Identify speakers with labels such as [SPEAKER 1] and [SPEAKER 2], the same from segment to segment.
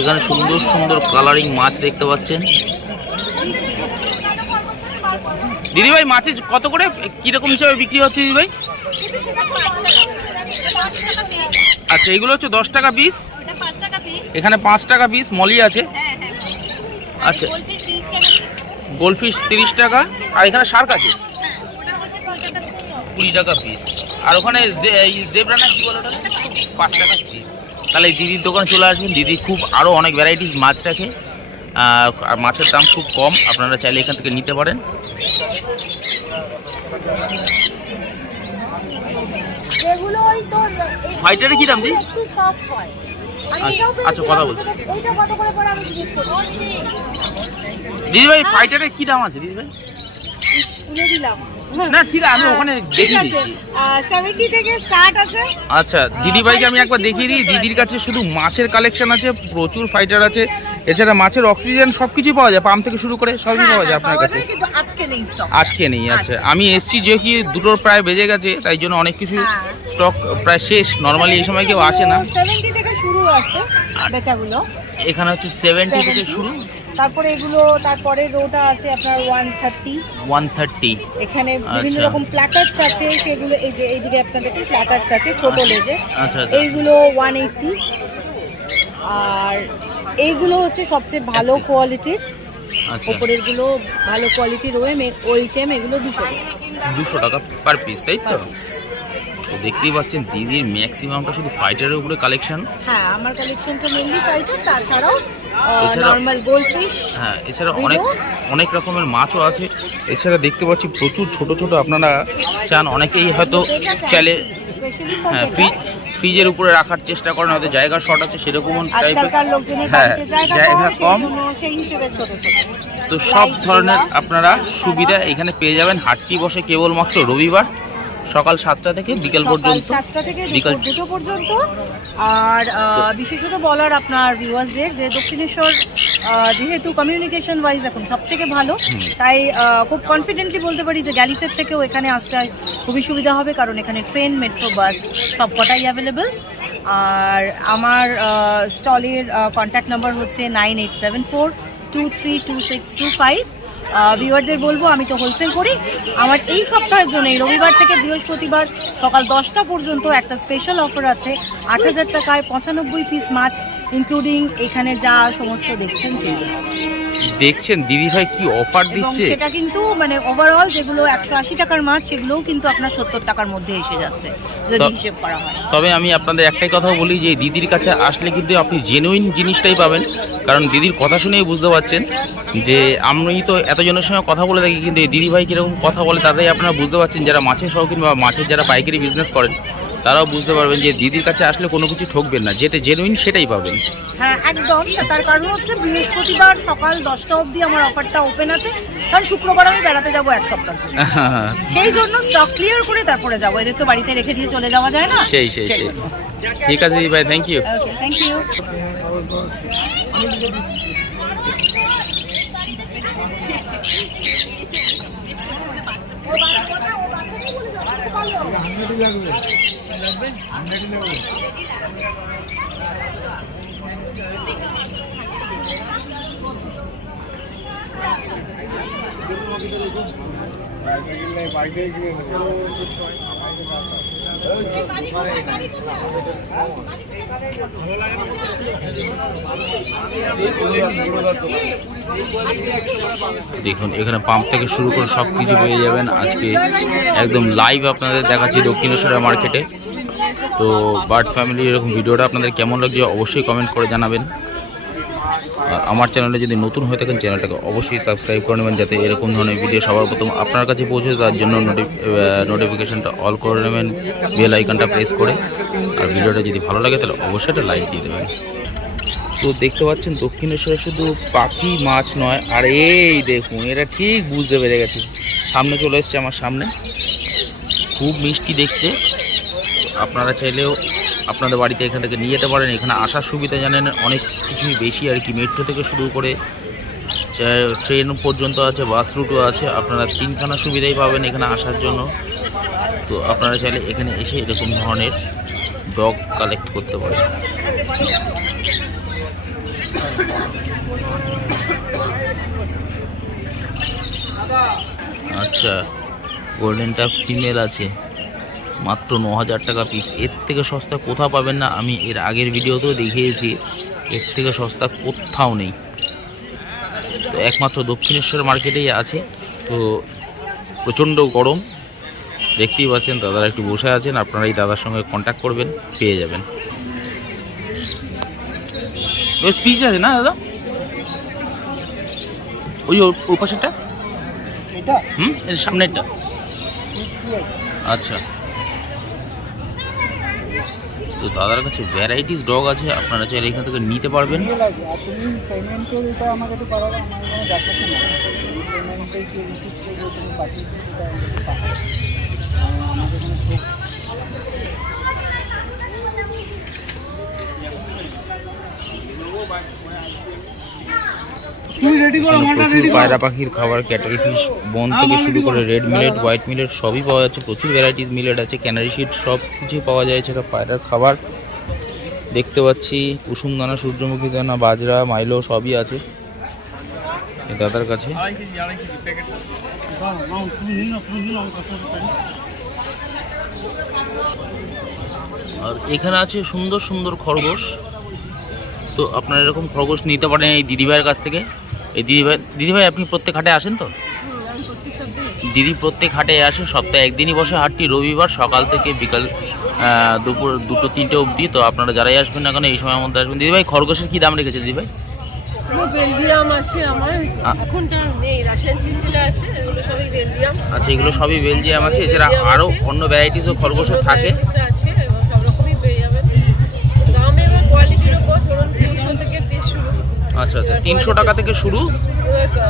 [SPEAKER 1] এখানে সুন্দর সুন্দর কালারিং মাছ দেখতে পাচ্ছেন। দিদি ভাই মাছের কত করে? কীরকম হিসাবে বিক্রি হচ্ছে দিদি ভাই আচ্ছা এইগুলো হচ্ছে দশ টাকা পিস এখানে পাঁচ টাকা পিস মলি আছে। আচ্ছা। গোলফিশ তিরিশ টাকা। আর এখানে শার্ক আছে। কুড়ি টাকা পিস আর ওখানে পাঁচ টাকা পিস তাহলে দিদির দোকানে চলে আসবেন। দিদি খুব আরও অনেক ভ্যারাইটিস মাছ রাখে। আর মাছের দাম খুব কম। আপনারা চাইলে এখান থেকে নিতে পারেন। ফাইটারে কি দাম দি?
[SPEAKER 2] একটু soft। আমি
[SPEAKER 1] আচ্ছা, আচ্ছা, কথা বলছি। দিদি ভাই ফাইটারের কি দাম আছে? দিদি ভাই?
[SPEAKER 2] দিলাম।
[SPEAKER 1] না ঠিক আছে আমি ওখানে দেখিয়ে দিচ্ছি।
[SPEAKER 2] সেভেন্টি থেকে স্টার্ট আছে।
[SPEAKER 1] আচ্ছা দিদি ভাইকে আমি একবার দেখিয়ে দিই দিদির কাছে শুধু মাছের কালেকশন আছে প্রচুর ফাইটার আছে এছাড়া মাছের অক্সিজেন সব কিছুই পাওয়া যায় পাম্প থেকে শুরু করে সবই
[SPEAKER 2] হ্যাঁ,
[SPEAKER 1] পাওয়া যায়
[SPEAKER 2] হ্যাঁ,
[SPEAKER 1] আপনার কাছে।
[SPEAKER 2] আজকে নেই স্টক
[SPEAKER 1] আজকে নেই আছে আমি এসছি যে কি দুটোর প্রায় বেজে গেছে তাই জন্য অনেক কিছু
[SPEAKER 2] হ্যাঁ।
[SPEAKER 1] স্টক প্রায় শেষ। নর্মালি এই সময় কেউ আসে না।
[SPEAKER 2] সেভেন্টি থেকে শুরু আছে বেচাগুলো।
[SPEAKER 1] এখানে হচ্ছে সেভেন্টি থেকে শুরু।
[SPEAKER 2] তারপরে এগুলো তারপরে রোটা আছে আপনার ওয়ান থার্টি
[SPEAKER 1] ওয়ান থার্টি
[SPEAKER 2] এখানে বিভিন্ন
[SPEAKER 1] আচ্ছা।
[SPEAKER 2] রকম প্ল্যাকার্ডস আছে সেগুলো এই যে এইদিকে আপনার দেখুন প্ল্যাকার্ডস আছে ছোট
[SPEAKER 1] আচ্ছা।
[SPEAKER 2] লেজে।
[SPEAKER 1] আচ্ছা।
[SPEAKER 2] এইগুলো ওয়ান এইটটি আর এইগুলো হচ্ছে সবচেয়ে ভালো কোয়ালিটির
[SPEAKER 1] আচ্ছা।
[SPEAKER 2] ওপরেরগুলো ভালো কোয়ালিটির ওএম ওইচএম এগুলো দুশো
[SPEAKER 1] দুশো টাকা পার পিস তাই তো? তো দেখতেই পাচ্ছেন দিদির ম্যাক্সিমামটা শুধু ফাইটারের উপরে কালেকশন
[SPEAKER 2] হ্যাঁ আমার কালেকশনটা মেনলি ফাইটার তাছাড়াও
[SPEAKER 1] এছাড়া-
[SPEAKER 2] নর্মাল গোল্ডফিশ
[SPEAKER 1] হ্যাঁ এছাড়া অনেক অনেক রকমের মাছও আছে। এছাড়া দেখতে পাচ্ছি প্রচুর ছোট ছোট আপনারা চান অনেকেই হয়তো চাইলে হ্যাঁ ফ্রিজ ফ্রিজের উপরে রাখার চেষ্টা করেন হয়তো জায়গা শর্ট আছে সেরকম হ্যাঁ
[SPEAKER 2] জায়গা কম
[SPEAKER 1] তো সব ধরনের আপনারা সুবিধা এখানে পেয়ে যাবেন। হাটটি বসে কেবলমাত্র রবিবার। সকাল সাতটা থেকে বিকেল পর্যন্ত।
[SPEAKER 2] সাতটা থেকে
[SPEAKER 1] বিকাল
[SPEAKER 2] দুটো পর্যন্ত। আর বিশেষত বলার আপনার ভিউয়ার্সদের যে দক্ষিণেশ্বর যেহেতু কমিউনিকেশন ওয়াইজ এখন সব থেকে ভালো তাই খুব কনফিডেন্টলি বলতে পারি যে গ্যালিফের থেকেও এখানে আসতে খুবই সুবিধা হবে কারণ এখানে ট্রেন মেট্রো বাস সব কটাই অ্যাভেলেবেল আর আমার স্টলের কন্ট্যাক্ট নাম্বার হচ্ছে nine eight seven four two three two six two five ভিউয়ারদের বলব, আমি তো হোলসেল করি। আমার এই সপ্তাহের জন্য রবিবার থেকে বৃহস্পতিবার সকাল দশটা পর্যন্ত একটা স্পেশাল অফার আছে। আট হাজার টাকায় পঁচানব্বই পিস মাছ ইনক্লুডিং এখানে যা সমস্ত দেখছেন সেগুলো
[SPEAKER 1] দেখছেন? দিদি ভাই কি অফার দিচ্ছে?
[SPEAKER 2] সেটা কিন্তু মানে ওভারঅল যেগুলো একশো আশি টাকার মাছ সেগুলোও কিন্তু আপনার সত্তর টাকার মধ্যে এসে যাচ্ছে যদি হিসেব করা হয়।
[SPEAKER 1] তবে আমি আপনাদের একটাই কথা বলি যে দিদির কাছে আসলে কিন্তু আপনি জেনুইন জিনিসটাই পাবেন। কারণ দিদির কথা শুনেই বুঝতে পারছেন যে আমি তো এতজনের সঙ্গে কথা বলে থাকি কিন্তু এই দিদি ভাই কীরকম কথা বলে তাতেই আপনারা বুঝতে পারছেন যারা মাছের শৌখিন বা মাছের যারা পাইকারি বিজনেস করেন তারাও বুঝতে পারবেন যে দিদির কাছে আসলে কোনো কিছু ঠকবেন না যেটা জেনুইন সেটাই পাবেন
[SPEAKER 2] হ্যাঁ একদম তার কারণ হচ্ছে বৃহস্পতিবার সকাল দশটা অবধি আমার অফারটা ওপেন আছে কারণ শুক্রবার আমি বেড়াতে যাব এক সপ্তাহ জন্য। সেই জন্য স্টক ক্লিয়ার করে তারপরে যাব এদের তো বাড়িতে রেখে দিয়ে চলে যাওয়া যায় না
[SPEAKER 1] সেই সেই সেই ঠিক আছে দিদি ভাই থ্যাংক ইউ
[SPEAKER 2] থ্যাংক ইউ
[SPEAKER 1] দেখুন, এখানে পাম্প থেকে শুরু করে সব কিছু পেয়ে যাবেন। আজকে একদম লাইভ আপনাদের দেখাচ্ছি দক্ষিণেশ্বরের মার্কেটে তো বার্ড ফ্যামিলি এরকম ভিডিওটা আপনাদের কেমন লাগছে অবশ্যই কমেন্ট করে জানাবেন। আর আমার চ্যানেলে যদি নতুন হয়ে থাকেন, চ্যানেলটাকে অবশ্যই সাবস্ক্রাইব করে নেবেন যাতে এরকম ধরনের ভিডিও সবার প্রথম আপনার কাছে পৌঁছে তার জন্য নোটিফিকেশনটা অল করে নেবেন বেল আইকনটা প্রেস করে। আর ভিডিওটা যদি ভালো লাগে, তাহলে অবশ্যই একটা লাইক দিয়ে দেবেন। তো দেখতে পাচ্ছেন দক্ষিণেশ্বরে শুধু পাখি, মাছ নয়, আর এই দেখুন এরা ঠিক বুঝতে পেরে গেছে। সামনে চলে এসছে আমার সামনে। খুব মিষ্টি দেখতে। আপনারা চাইলেও আপনাদের বাড়িতে এখান থেকে নিয়ে যেতে পারেন। এখানে আসার সুবিধা জানেন, অনেক কিছুই বেশি আর কি। মেট্রো থেকে শুরু করে ট্রেন পর্যন্ত আছে, বাস রুটও আছে, আপনারা তিনখানা সুবিধাই পাবেন এখানে আসার জন্য। তো আপনারা চাইলে এখানে এসে এরকম ধরনের ডগ কালেক্ট করতে পারেন। আচ্ছা গোল্ডেনটা ফিমেল আছে। মাত্র ন হাজার টাকা পিস এর থেকে সস্তা কোথাও পাবেন না আমি এর আগের ভিডিওতেও দেখিয়েছি। এর থেকে সস্তা কোথাও নেই। তো একমাত্র দক্ষিণেশ্বর মার্কেটেই আছে। তো প্রচণ্ড গরম। দেখতেই পাচ্ছেন দাদারা একটু বসে আছেন আপনারা এই দাদার সঙ্গে কন্ট্যাক্ট করবেন পেয়ে যাবেন। ওই স্পিচ আছে না দাদা? ওই ওই পাশেরটা? হুম? এর সামনেরটা? আচ্ছা। তো দাদার কাছে ভ্যারাইটিস ডগ আছে আপনারা চাইলে এখান থেকে নিতে পারবেন।
[SPEAKER 3] সেটা
[SPEAKER 1] পায়রা পাখির খাবার ক্যাটেল ফিশ বন থেকে শুরু করে রেড মিলেট হোয়াইট মিলেট সবই পাওয়া যাচ্ছে প্রচুর ভ্যারাইটিস মিলেট আছে ক্যানারি শিট সব কিছু পাওয়া যায় এছাড়া পায়রার খাবার। দেখতে পাচ্ছি কুসুম দানা সূর্যমুখী দানা বাজরা মাইলো সবই আছে। দাদার কাছে। আর এখানে আছে সুন্দর সুন্দর খরগোশ। তো আপনারা এরকম খরগোশ নিতে পারেন এই দিদিভাইয়ের কাছ থেকে? এই দিদিভাই দিদিভাই আপনি প্রত্যেক হাটে আসেন তো? দিদি প্রত্যেক হাটে আসে সপ্তাহে একদিনই বসে হাটটি রবিবার সকাল থেকে বিকাল দুপুর দুটো তিনটে অবধি। তো আপনারা যারাই আসবেন না কেন এই সময়ের মধ্যে আসবেন। দিদিভাই খরগোশের কি দাম রেখেছে দিদিভাই?
[SPEAKER 4] বেলজিয়াম আছে আমার। এখনটা নেই রাশিয়ান চিলচিলা আছে এগুলো সবই বেলজিয়াম।
[SPEAKER 1] আচ্ছা এগুলো সবই বেলজিয়াম আছে। এছাড়া আরও অন্য ভ্যারাইটিসও খরগোশও থাকে।
[SPEAKER 4] আছে।
[SPEAKER 1] আচ্ছা আচ্ছা। তিনশো টাকা থেকে শুরু।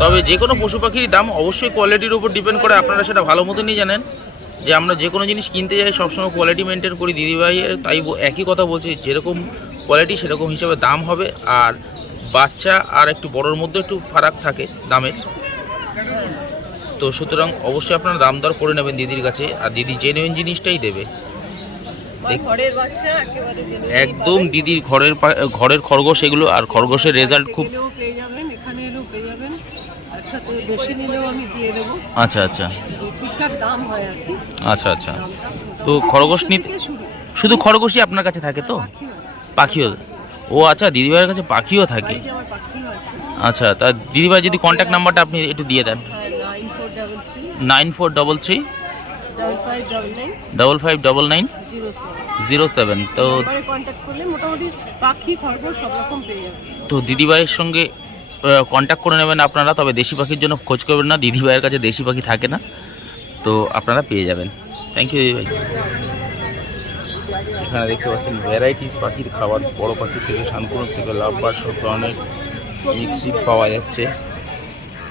[SPEAKER 1] তবে যে কোনো পশু পাখির দাম অবশ্যই কোয়ালিটির উপর ডিপেন্ড করে, আপনারা সেটা ভালো মতনই জানেন। যে আমরা যে কোনো জিনিস কিনতে যাই, সবসময় কোয়ালিটি মেনটেন করি। দিদিভাই তাই একই কথা বলছি, যেরকম কোয়ালিটি সেরকম হিসাবে দাম হবে। আর বাচ্চা আর একটু বড়োর মধ্যে একটু ফারাক থাকে দামের। তো সুতরাং অবশ্যই আপনারা দাম দর করে নেবেন দিদির কাছে। আর দিদি জেনুইন জিনিসটাই দেবে
[SPEAKER 4] আমার ঘরের বাচ্চা একেবারে genuine
[SPEAKER 1] একদম দিদির ঘরের ঘরের খরগোশ এগুলো আর খরগোশের রেজাল্ট খুব আচ্ছা আচ্ছা। আচ্ছা আচ্ছা। তো খরগোশ নিতে শুধু খরগোশই আপনার কাছে থাকে তো?
[SPEAKER 4] পাখিও
[SPEAKER 1] ও আচ্ছা দিদিভাইয়ের কাছে পাখিও থাকে। আচ্ছা তা দিদিভাই যদি কন্ট্যাক্ট নাম্বারটা আপনি একটু দিয়ে দেন।
[SPEAKER 4] Nine four double three
[SPEAKER 1] double
[SPEAKER 4] five double nine zero seven
[SPEAKER 1] তো তো দিদিভাইয়ের সঙ্গে কন্ট্যাক্ট করে নেবেন আপনারা তবে দেশি পাখির জন্য খোঁজ করবেন না। দিদিভাইয়ের কাছে দেশি পাখি থাকে না। তো আপনারা পেয়ে যাবেন। থ্যাংক ইউ দিদিভাই। এখানে দেখতে পাচ্ছেন ভ্যারাইটিস পাখির খাবার বড় পাখি থেকে শানকুন থেকে লাভবার সব ধরনের পাওয়া যাচ্ছে।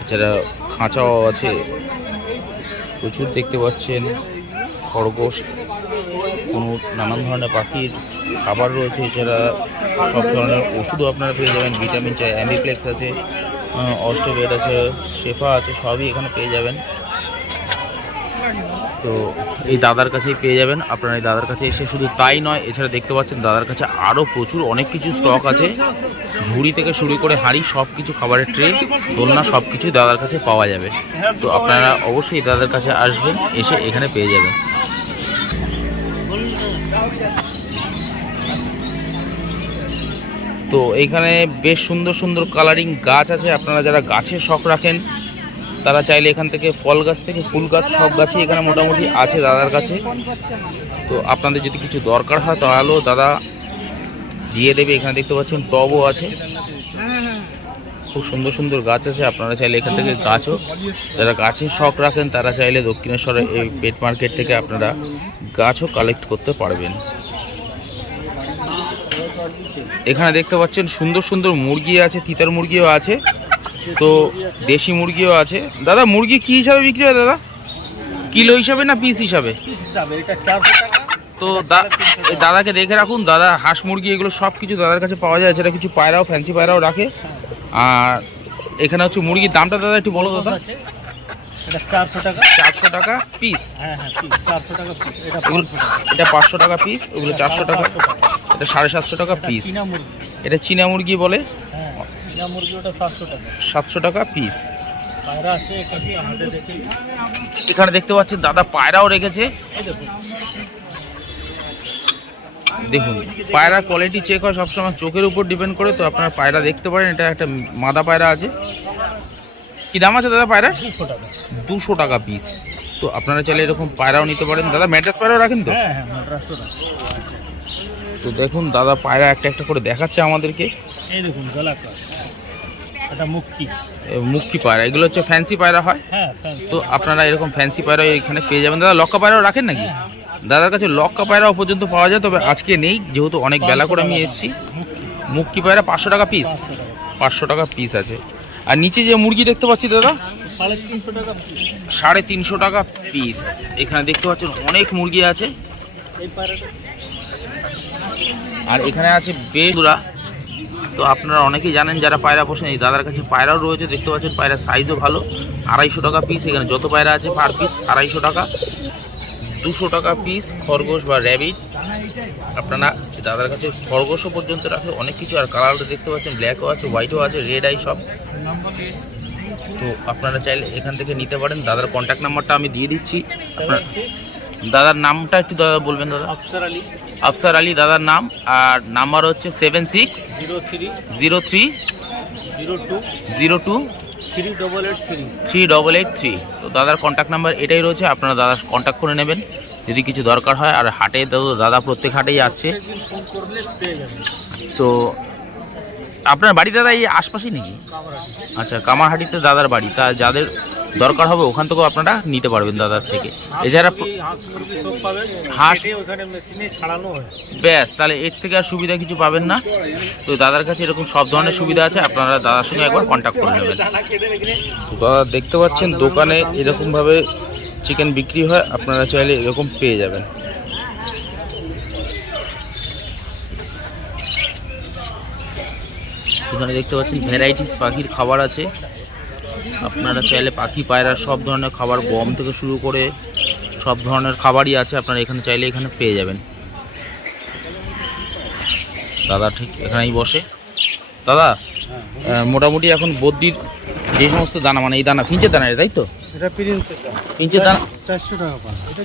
[SPEAKER 1] এছাড়া খাঁচাও আছে। প্রচুর দেখতে পাচ্ছেন, খরগোশ, কোনো নানান ধরনের পাখির খাবার রয়েছে, এছাড়া সব ধরনের ওষুধও আপনারা পেয়ে যাবেন, ভিটামিন চাই অ্যান্টিপ্লেক্স আছে অস্টোবেড আছে, শেফা আছে, সবই এখানে পেয়ে যাবেন। তো এই দাদার কাছেই পেয়ে যাবেন। আপনারা এই দাদার কাছে এসে শুধু তাই নয়, এছাড়া দেখতে পাচ্ছেন দাদার কাছে আরও প্রচুর, অনেক কিছু স্টক আছে। ঝুড়ি থেকে শুরু করে হাঁড়ি সব কিছু খাবারের ট্রে দোলনা সব কিছু দাদার কাছে পাওয়া যাবে। তো আপনারা অবশ্যই দাদার কাছে আসবেন, এসে এখানে পেয়ে যাবেন। তো এইখানে বেশ সুন্দর সুন্দর কালারিং গাছ আছে। আপনারা যারা গাছের শখ রাখেন তারা চাইলে এখান থেকে ফল গাছ থেকে ফুল গাছ সব গাছই এখানে মোটামুটি আছে দাদার কাছে। তো আপনাদের যদি কিছু দরকার হয় তাহলেও দাদা দিয়ে দেবে। এখানে দেখতে পাচ্ছেন টবও আছে। খুব সুন্দর সুন্দর গাছ আছে। আপনারা চাইলে এখান থেকে গাছও, যারা গাছের শখ রাখেন তারা চাইলে দক্ষিণেশ্বরে এই পেট মার্কেট থেকে আপনারা গাছও কালেক্ট করতে পারবেন। এখানে দেখতে পাচ্ছেন সুন্দর সুন্দর মুরগি আছে, তিতার মুরগিও আছে। তো দেশি মুরগিও আছে। দাদা মুরগি কি হিসাবে বিক্রি হয় দাদা? কিলো হিসাবে না পিস হিসাবে? তো দাদাকে দেখে রাখুন দাদা হাঁস মুরগি এগুলো সব কিছু দাদার কাছে পাওয়া যায় যেটা কিছু পায়রাও ফ্যান্সি পায়রাও রাখে। আর এখানে হচ্ছে মুরগির দামটা দাদা একটু বলো দাদা।
[SPEAKER 3] চারশো টাকা।
[SPEAKER 1] চারশো টাকা পিস
[SPEAKER 3] হ্যাঁ হ্যাঁ চারশো টাকা পিস এটা পাঁচশো টাকা।
[SPEAKER 1] পিস ওগুলো চারশো টাকা। এটা সাড়ে সাতশো টাকা পিস এটা চীনা মুরগি বলে।
[SPEAKER 3] মুরগি ওটা সাতশো টাকা।
[SPEAKER 1] সাতশো টাকা পিস
[SPEAKER 3] পায়রা আছে এখানে
[SPEAKER 1] দেখতে পাচ্ছেন দাদা পায়রাও রেখেছে।
[SPEAKER 3] দেখুন।
[SPEAKER 1] পায়রা কোয়ালিটি চেক হয় সবসময় চোখের উপর ডিপেন্ড করে তো আপনারা পায়রা দেখতে পারেন এটা একটা মাদা পায়রা আছে। কি দাম আছে দাদা পায়রা
[SPEAKER 3] দুশো টাকা।
[SPEAKER 1] পিস তো আপনারা চাইলে এরকম পায়রাও নিতে পারেন। দাদা ম্যাড্রাস পায়রাও রাখেন তো?
[SPEAKER 3] হ্যাঁ হ্যাঁ
[SPEAKER 1] তো দেখুন দাদা পায়রা একটা একটা করে দেখাচ্ছে আমাদেরকে।
[SPEAKER 3] এই দেখুন গলা কাজ। এটা মুক্তি
[SPEAKER 1] এ, পায়রা। এগুলো হচ্ছে ফ্যান্সি পায়রা হয়?
[SPEAKER 3] হ্যাঁ
[SPEAKER 1] তো আপনারা এরকম ফ্যান্সি পায়রা এখানে পেয়ে যাবেন। দাদা লক্কা পায়রাও রাখেন নাকি? দাদার কাছে লক্কা পায়রাও পর্যন্ত পাওয়া যায় তবে আজকে নেই যেহেতু অনেক বেলা করে আমি এসেছি।
[SPEAKER 3] মুক্তি
[SPEAKER 1] মুক্কি পায়রা পাঁচশো টাকা পিস
[SPEAKER 3] পাঁচশো টাকা
[SPEAKER 1] পিস আছে। আর নিচে যে মুরগি দেখতে পাচ্ছি দাদা
[SPEAKER 3] সাড়ে তিনশো টাকা
[SPEAKER 1] সাড়ে তিনশো টাকা পিস এখানে দেখতে পাচ্ছেন অনেক মুরগি আছে। আর এখানে আছে বেগুড়া। তো আপনারা অনেকেই জানেন যারা পায়রা পোষেন এই দাদার কাছে পায়রাও রয়েছে, দেখতে পাচ্ছেন পায়রার সাইজও ভালো। আড়াইশো টাকা পিস এখানে যত পায়রা আছে পার পিস আড়াইশো টাকা। দুশো টাকা পিস খরগোশ বা র্যাবিট আপনারা দাদার কাছে খরগোশও পর্যন্ত রাখে, অনেক কিছু। আর কালারটা দেখতে পাচ্ছেন ব্ল্যাকও আছে হোয়াইটও আছে রেড আই সব। তো আপনারা চাইলে এখান থেকে নিতে পারেন। দাদার কন্ট্যাক্ট নাম্বারটা আমি দিয়ে দিচ্ছি। আপনার দাদার নামটা একটু দাদা বলবেন দাদা?
[SPEAKER 3] আফসার আলী।
[SPEAKER 1] আফসার আলী দাদার নাম আর নাম্বার হচ্ছে seven six
[SPEAKER 3] zero three
[SPEAKER 1] zero three
[SPEAKER 3] zero two
[SPEAKER 1] zero two
[SPEAKER 3] three double eight three.
[SPEAKER 1] Three double eight three. তো দাদার কন্ট্যাক্ট নাম্বার এটাই রয়েছে আপনারা দাদার কন্ট্যাক্ট করে নেবেন। যদি কিছু দরকার হয় আর হাটে দাদা প্রত্যেক হাটেই আসছে। তো আপনার বাড়ি দাদা এই আশপাশেই নাকি? আচ্ছা কামারহাটিতে দাদার বাড়ি। তা যাদের দরকার হবে ওখান থেকেও আপনারা নিতে পারবেন দাদার থেকে। এছাড়া
[SPEAKER 3] হাঁস
[SPEAKER 1] ব্যাস তাহলে এর থেকে আর সুবিধা কিছু পাবেন না। তো দাদার কাছে এরকম সব ধরনের সুবিধা আছে আপনারা দাদার সঙ্গে একবার কন্ট্যাক্ট করে নেবেন। দাদা দেখতে পাচ্ছেন দোকানে এরকমভাবে চিকেন বিক্রি হয় আপনারা চাইলে এরকম পেয়ে যাবেন। এখানে দেখতে পাচ্ছেন ভ্যারাইটিস পাখির খাবার আছে। আপনারা চাইলে পাখি পায়রা সব ধরনের খাবার গম থেকে শুরু করে সব ধরনের খাবারই আছে আপনারা এখানে চাইলে এখানে পেয়ে যাবেন। দাদা ঠিক এখানেই বসে। দাদা মোটামুটি এখন বদ্যির যে সমস্ত দানা মানে এই দানা ফিঞ্চের দানা তাই তো? ফিঞ্চের দানা?
[SPEAKER 3] চারশো টাকা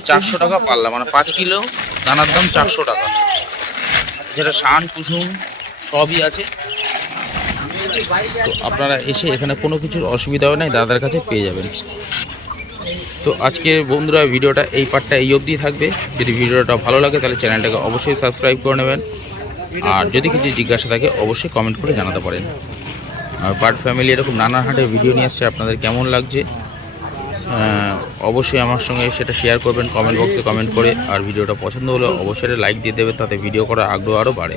[SPEAKER 1] চারশো টাকা পাল্লা মানে পাঁচ কিলো দানার দাম চারশো টাকা। যেটা শান কুসুম সবই আছে। তো আপনারা এসে এখানে কোনো কিছুর অসুবিধাও নেই, দাদার কাছে পেয়ে যাবেন। তো আজকে বন্ধুরা, ভিডিওটা এই পার্টটা এই অবধি থাকবে। যদি ভিডিওটা ভালো লাগে, তাহলে চ্যানেলটাকে অবশ্যই সাবস্ক্রাইব করে নেবেন। আর যদি কিছু জিজ্ঞাসা থাকে, অবশ্যই কমেন্ট করে জানাতে পারেন। আর বার্ড ফ্যামিলি এরকম নানা হাটে ভিডিও নিয়ে আসছে আপনাদের কেমন লাগছে? অবশ্যই আমার সঙ্গে সেটা শেয়ার করবেন কমেন্ট বক্সে কমেন্ট করে। আর ভিডিওটা পছন্দ হলে অবশ্যই লাইক দিয়ে দেবেন, তাতে ভিডিও করার আগ্রহ আরও বাড়ে।